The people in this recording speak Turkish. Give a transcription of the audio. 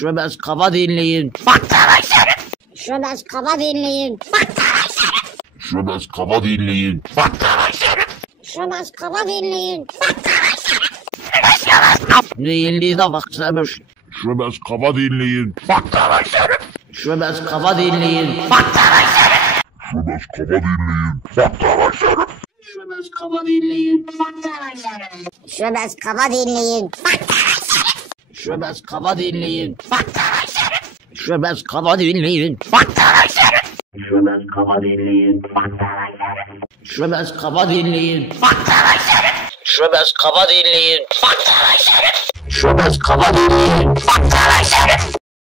Şöbez kaba dinleyin. Şöbez kaba dinleyin. Şöbez kaba dinleyin. Şöbez kaba dinleyin. Değilliğine baksamış. Şöbez kaba dinleyin. Şöbez kaba dinleyin. Şöbez kaba dinleyin. Şöbez kaba dinleyin. Şöbez kaba dinleyin. Şöbez kaba dinleyin. Şöbez kaba dinleyin. Şöbez kaba dinleyin. Şöbez kaba dinleyin. Şöbez kaba dinleyin. Şöbez kaba dinleyin.